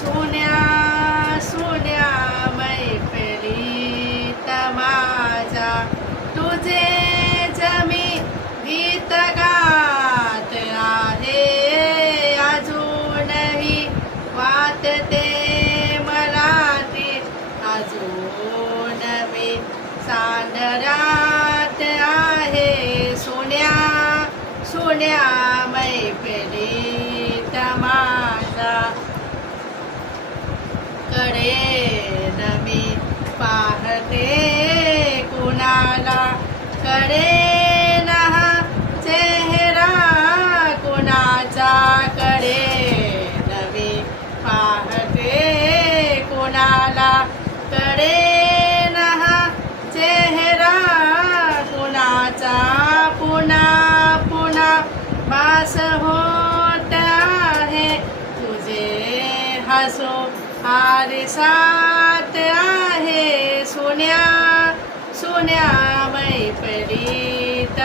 सोन्या सोन्या मैफिलीत माझ्या तुझे जमी गीत गात आहे अजूनही वाटते मला ती अजून मी सांडरात आहे सोन्या सोन्या मैफिलीत माझ्या कडेन मी पाहते कुणाला कडेन हा चेहरा कुणाचा कडेन मी पाहते कुणाला कडेन हा चेहरा कुणाचा पुन्हा पुन्हा भास होत आहे तुझे हसू आरसात आहे सोन्या सोन्या मैफिलीत